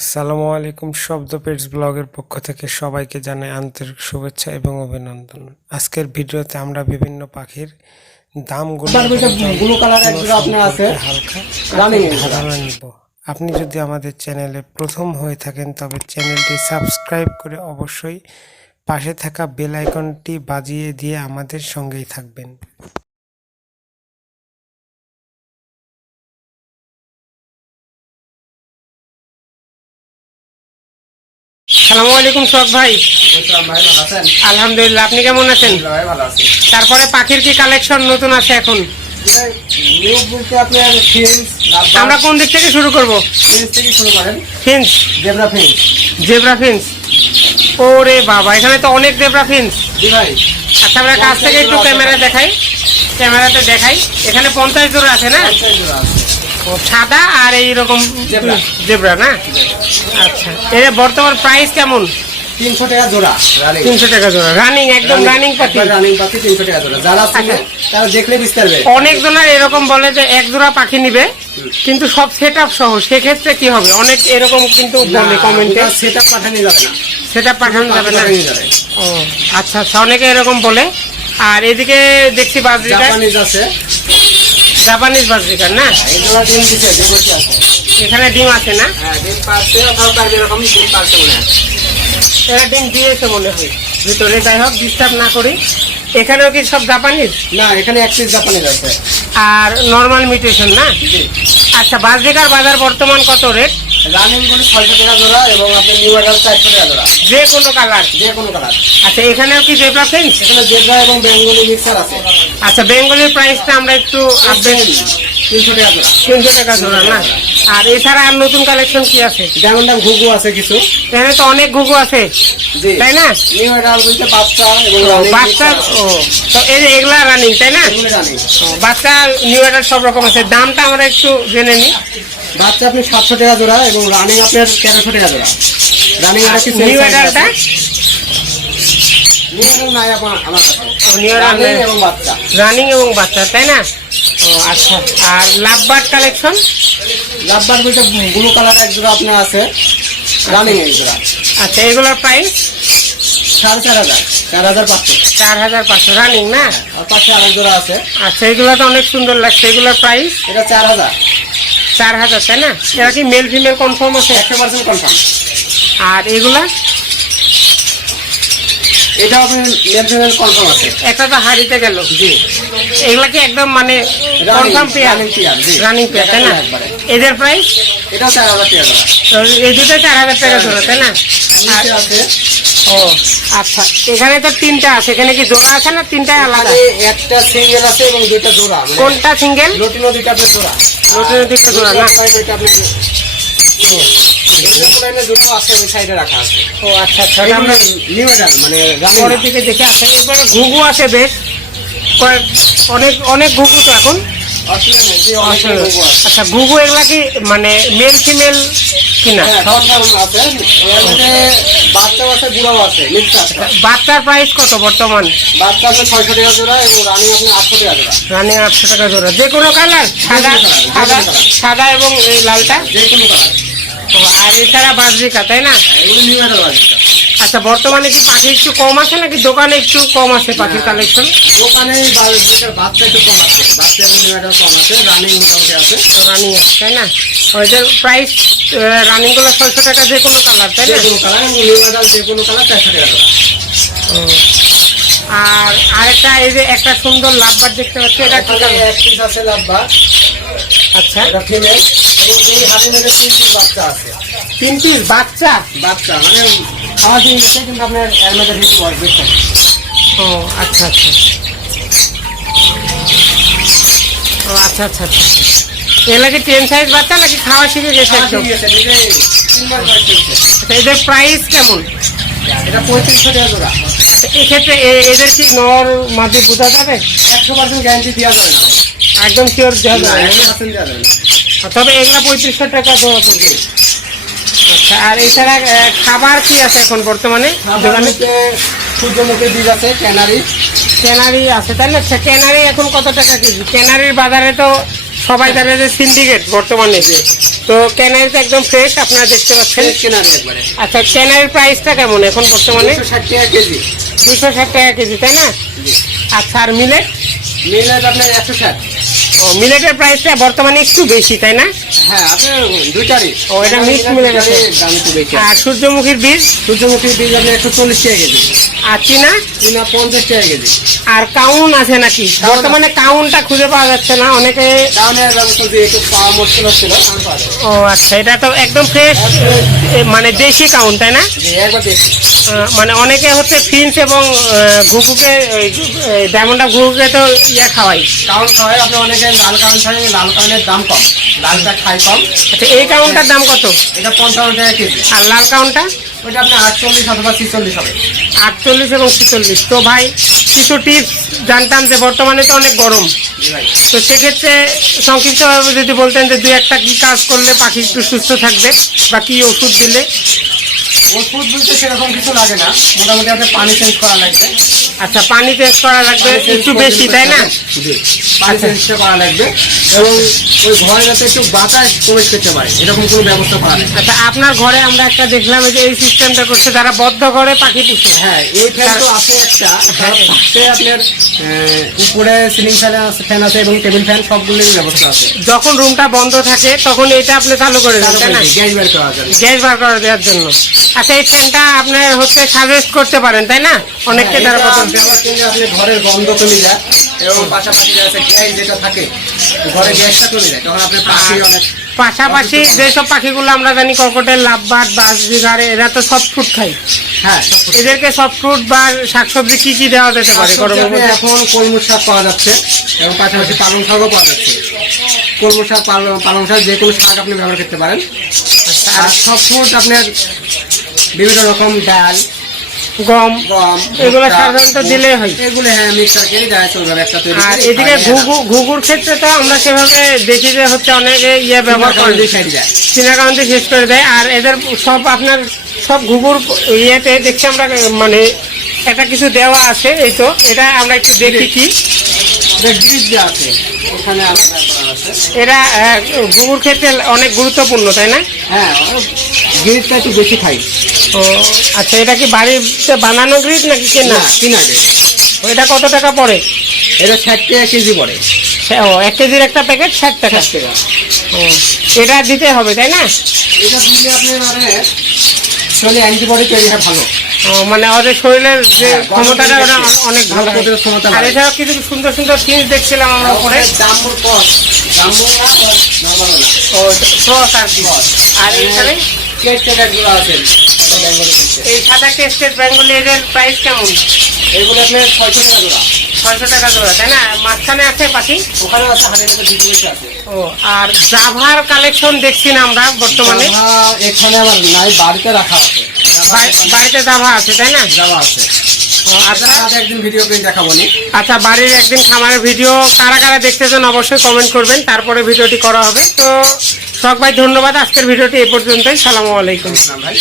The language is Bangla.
আসসালামু আলাইকুম। শব্দ পেটস ব্লগের পক্ষ থেকে সবাইকে জানাই আন্তরিক শুভেচ্ছা এবং অভিনন্দন। আজকের ভিডিওতে আমরা বিভিন্ন পাখির দামগুলো হালকা ধারণা নিব। আপনি যদি আমাদের চ্যানেলে প্রথম হয়ে থাকেন তবে চ্যানেলটি সাবস্ক্রাইব করে অবশ্যই পাশে থাকা বেল আইকনটি বাজিয়ে দিয়ে আমাদের সঙ্গেই থাকবেন। আসসালামু আলাইকুম শখ ভাই। আলহামদুলিল্লাহ, আপনি কেমন আছেন? তারপরে পাখির কি কালেকশন নতুন আছে এখন? আমরা কোন দিক থেকে শুরু করব? ফিন্স, জেব্রা ফিন্স। ওরে বাবা, এখানে তো অনেক জেব্রা ফিন্স। আচ্ছা, আমরা কাছ থেকে একটু ক্যামেরাতে দেখাই। এখানে 50 জোড়া আছে না? সাদা আর এইরকম জেব্রা না? আচ্ছা, এর বর্তমান প্রাইস কেমন? 300 টাকা জোড়া। 300 টাকা জোড়া রানিং, একদম রানিং পাখি। 300 টাকা জোড়া। যারা আছে তারা দেখলে বুঝতে পারবে। অনেক জনের এরকম বলে যে এক জোড়া পাখি নিবে কিন্তু সব সেটআপ সহ, সেক্ষেত্রে কি হবে? অনেক এরকম কিন্তু বলে কমেন্টে। সেটআপ পাঠানো যাবে না। সেটআপ পাঠানো যাবে না। ও আচ্ছা আচ্ছা, অনেকে এরকম বলে। আর এদিকে দেখছি বাজরিকা, জাপানিজ বাজরিকা না? এগুলা ডিম দিছে, আছে। এখানে ডিম আছে না? হ্যাঁ, ডিম পাচ্ছে, অথবা এরকম ডিম পাচ্ছে মনে হয়। এরা ডিম দিয়েছে মনে হয় ভিতরে। যাই হোক, ডিস্টার্ব না করি। এখানেও কি সব জাপানিজ? না, এখানে এক পিস জাপানিজ আছে আর নরমাল মিউটেশন না? আচ্ছা, বাজরিকার বাজার বর্তমান কত রেট? রানিং গুলো 600 টাকা জোড়া এবং আপনি নিউ অ্যাডাল 400 টাকা জোড়া। যে কোনো কালার? যে কোনো কালার। আচ্ছা, এখানেও কি জেব্রা ফিন্স? এখানে জেব্রা এবং বেঙ্গলি মিক্সার আছে। আচ্ছা, বেঙ্গলির প্রাইসটা আমরা একটু আপডেট। 300 টাকা জোড়া। 300 টাকা জোড়া না? আর এছাড়া আর নতুন কালেকশন কি আছে? যেমন ঘুঘু আছে কিছু। এখানে তো অনেক ঘুঘু আছে, তাই না? নিউ অ্যাডাল বলতে বাচ্চা এবং বাচ্চা। ও, তো এগুলা রানিং, তাই না? বাচ্চা নিউ অ্যাডাল সব রকম আছে। দামটা আমরা একটু জেনে নিই। বাচ্চা আপনি 700 টাকা জোড়া এবং রানিং আপনার 1300 টাকা জোড়া। রানিং নিউ অ্যাডালটা নাই আমার কাছে। রানিং এবং বাচ্চা, তাই না? ও আচ্ছা। আর লাভবার্ড কালেকশন? লাভবার্ড বলতে ব্লু কালার এক জোড়া আপনার আছে, রানিং এক জোড়া। আচ্ছা, এগুলোর প্রাইস 4,500, 4,500। 4,500 রানিং না? আর পাশে আরেক জোড়া আছে। আচ্ছা, এগুলো তো অনেক সুন্দর লাগছে। এগুলোর প্রাইস? এটা 4,000। 4,000, তাই না? এরা কি মেল ফিমেল কনফার্ম আছে? 100% কনফার্ম। আর এগুলা? এটাও আপনার মেল ফিমেল কনফার্ম আছে। একটা তো হারিতে গেল। জি। এগুলা কি একদম মানে কনফার্ম পেয়ার? রানিং পেয়ার, তাই না? এদের প্রাইস? এটাও 4,000 টাকা জোড়া। এই দুটো 4,000 টাকা জোড়া, তাই না? আছে। ও আচ্ছা, এখানে তো 3টা আছে। এখানে কি জোড়া আছে না 3টাই আলাদা? একটা সিঙ্গেল আছে এবং দুটো জোড়া। কোনটা সিঙ্গেল? লটিনো দুটো আপনার জোড়া। লটিনো দুটো জোড়া না? ও আচ্ছা আচ্ছা, আমরা নিউ অ্যাডাল মানে পরের দিকে দেখে আসে। এরপরে ঘুঘু আছে বেশ অনেক অনেক ঘুঘু তো এখন। আচ্ছা, ঘুঘু এগুলা কি মানে মেল ফিমেল কিনা? বাচ্চার প্রাইস কত বর্তমান? বাচ্চা আছে 600 টাকা জোড়া এবং রানিং আপনি 800 টাকা জোড়া। রানিং 800 টাকা জোড়া। যে কোনো কালার? সাদা এবং এই লালটা? যে কোনো কালার। আর এছাড়া বাজরিকা, তাই না? আচ্ছা, বর্তমানে কি পাখি একটু কম আছে নাকি দোকানে একটু কম আছে পাখির কালেকশন? দোকানে বাচ্চা একটু কম আছে, বাচ্চা এবং নিউ কম আছে, রানিং মোটামুটি আছে। রানিং আছে, তাই না? ওইটার প্রাইস রানিং গুলো 600 টাকা, যে কোনো কালার, তাই না? যে কোনো কালার এবং নিউ যে কোনো কালার 400 টাকা। আর আরেকটা এই যে একটা সুন্দর লাভবার্ড দেখতে পাচ্ছি, এটা এক পিস আছে লাভবার্ড। আচ্ছা, এটা ফিমেল এবং এই হাতে মধ্যে 3 পিস বাচ্চা আছে। 3 পিস বাচ্চা মানে খাওয়া দিয়ে গেছে কিন্তু আপনার এর মধ্যে হিট করবে। ও আচ্ছা আচ্ছা, ও আচ্ছা আচ্ছা আচ্ছা। এগুলা কি 10 সাইজ বাচ্চা নাকি খাওয়া শিখে গেছে একদম? এদের প্রাইস কেমন? এটা 3500 টাকা জোড়া। আচ্ছা, এক্ষেত্রে এদের কি নর মাদি বোঝা যাবে? 100% গ্যারান্টি দেওয়া যাবে না, একদম শিওর দেওয়া যাবে না? 100% দেওয়া যাবে না। তবে এগুলা 3500 টাকা জোড়া পড়বে। আচ্ছা, আর এছাড়া খাবার কি আছে এখন বর্তমানে দোকানে? সূর্যমুখী বীজ আছে, ক্যানারি আছে, তাই না? ক্যানারি এখন কত টাকা কেজি? ক্যানারির বাজারে তো সবাই জানে যে সিন্ডিকেট বর্তমানে। তো ক্যানারি তো একদম ফ্রেশ আপনারা দেখতে পাচ্ছেন। কেনারে একবারে আচ্ছা, ক্যানারির প্রাইসটা কেমন এখন বর্তমানে? 260 টাকা কেজি। 260 টাকা কেজি, তাই না? জি। আচ্ছা, আর মিলেট? মিলেট আপনার 160। ও, মিলেটের প্রাইসটা বর্তমানে একটু বেশি, তাই না? হ্যাঁ, আপনার দুইটারই। ও, এটা মিক্স মিলেট আছে। দাম একটু বেশি। আর সূর্যমুখীর বীজ? সূর্যমুখীর বীজ আপনার 140 টাকা কেজি। আর চীনা? চীনা 50 টাকা কেজি। আর কাউন আছে নাকি? বর্তমানে কাউনটা খুঁজে পাওয়া যাচ্ছে না, অনেকে। কারণের ব্যবস্থা দিয়ে একটু পাওয়া মুশকিল হচ্ছিল, কারণ পাওয়া যাবে। ও আচ্ছা, এটা তো একদম ফ্রেশ, মানে দেশি কাউন, তাই না? জি, একবার দেখি। মানে অনেকে হচ্ছে ফিন্স এবং ঘুঘুকে, ডায়মন্ড অফ ঘুঘুকে তো খাওয়াই। কারণ খাওয়ায় আপনি অনেকে লাল কারণ খায়, লাল কারণের দাম কম, লালটা খায় কম। আচ্ছা, এই কাউনটার দাম কত? এটা 55 টাকা কেজি। আর লাল কাউনটা? ওইটা আপনার 48 অথবা 46 হবে। 48 এবং 46। তো ভাই, কিছু টিপস জানতাম যে বর্তমানে তো অনেক গরম, জি ভাই। তো সেক্ষেত্রে সংক্ষিপ্তভাবে যদি বলতেন যে দুই একটা কি কাজ করলে পাখি একটু সুস্থ থাকবে, বা কি ওষুধ দিলে? ওষুধ বলতে সেরকম কিছু লাগে না, মোটামুটি আপনার পানি চেঞ্জ করা লাগবে। আচ্ছা, পানি চেঞ্জ করা লাগবে একটু বেশি, তাই না? জি, পানি চেঞ্জটা করা লাগবে, এবং ওই ঘরে যাতে একটু বাতাস প্রবেশ করতে পারে এরকম কোনো ব্যবস্থা করা লাগবে। আচ্ছা, আপনার ঘরে আমরা একটা দেখলাম যে এই সিস্টেমটা করছে যারা বদ্ধ ঘরে পাখি পুষে। হ্যাঁ, এই ফ্যান তো আছে একটা, তার পাশে আপনার উপরে সিলিং ফ্যান আছে এবং টেবিল ফ্যান, সবগুলোরই ব্যবস্থা আছে। যখন রুমটা বন্ধ থাকে তখন এটা আপনি চালু করে দেন, তাই না? গ্যাস বের করা যাবে। গ্যাস বার করে দেওয়ার জন্য। আচ্ছা, এই ফ্যানটা আপনি হচ্ছে সাজেস্ট করতে পারেন, তাই না? অনেককে দ্বারা পছন্দ। ব্যবহার করলে আপনি ঘরের গন্ধ চলে যায়, এবং পাশাপাশি যাতে গ্যাস যেটা থাকে ঘরে গ্যাসটা চলে যায়, তখন আপনার পাখি অনেক। পাশাপাশি যেসব পাখিগুলো আমরা জানি, ককটেল, লাভবার্ড, বাজবিঘারে, এরা তো সফট ফুড খায়। হ্যাঁ, এদেরকে সফট ফুড বা শাকসবজি কি কি দেওয়া যেতে পারে গরমের মধ্যে? এখন কলমু শাক পাওয়া যাচ্ছে, এবং পাশাপাশি পালং শাকও পাওয়া যাচ্ছে। কলমু শাক, পালং শাক, যে কোনো শাক আপনি ব্যবহার করতে পারেন। আর সব ফুড আপনার বিভিন্ন রকম ডাল, গম, গম, এগুলো ভুট্টা, সাধারণত দিলেই হয়। এগুলো হ্যাঁ মিক্সার করে দেওয়া চলবে একটা তৈরি আর করে। এদিকে ঘুঘুর ক্ষেত্রে তো আমরা সেভাবে দেখি যে হচ্ছে অনেকে ব্যবহার করে সাইড যায়। চীনা কাউন্টি শেষ করে দেয়। আর এদের সব আপনার সব ঘুঘুর ইয়েতে দেখছি আমরা, মানে একটা কিছু দেওয়া আছে, এই তো এটা আমরা একটু দেখি কি গ্রিজ যে আছে ওখানে আলাদা করা আছে। এরা ঘুঘুর ক্ষেত্রে অনেক গুরুত্বপূর্ণ, তাই না? হ্যাঁ, গ্রিজটা একটু বেশি খাই। ও আচ্ছা, এটা কি বাড়িতে বানানো গ্রিজ নাকি কেনা? না, কিনা গ্রিজ। এটা কত টাকা পড়ে? এটা 60 টাকা কেজি পড়ে। ও, 1 কেজির একটা প্যাকেট 60 টাকা। 60 টাকা। ও, এটা দিতে হবে, তাই না? এটা দিলে আপনি মানে শরীরে অ্যান্টিবডি তৈরি হয় ভালো। ও, মানে ওদের শরীরের যে হ্যাঁ, ক্ষমতাটা ওটা অনেক ভালো হয়। প্রতিরোধ ক্ষমতা আর বাড়ে। এছাড়াও কিছু সুন্দর সুন্দর জিনিস দেখছিলাম আমরা উপরে। জাম্বুর কস, জাম্বুর না, নরমাল না। ও, ক্রস আর কি। আর এখানে কেস টাকাগুলো আছে, এটা বেঙ্গলি কেসে। এই সাদা টেস্টেড বেঙ্গলি, এদের প্রাইস কেমন? এগুলো আপনার 600 টাকা জোড়া। 600 টাকা জোড়া, তাই না? মাঝখানে আছে পাখি। ওখানে আছে হাজার টাকা বিক্রি করতে আছে। ও, আর জাভার কালেকশন দেখছি না আমরা বর্তমানে। জাভা এখানে আমার নাই, বাড়িতে রাখা আছে। বাড়িতে জাভা আছে, তাই না? জাভা আছে। ও, আচ্ছা। আচ্ছা, একদিন ভিডিও করে দেখাবো নি। আচ্ছা, বাড়ির একদিন খামারের ভিডিও কারা কারা দেখতে চান অবশ্যই কমেন্ট করবেন, তারপরে ভিডিওটি করা হবে। তো শখ ভাই, ধন্যবাদ। আজকের ভিডিওটি এই পর্যন্তই। সালামু আলাইকুম। ভাই।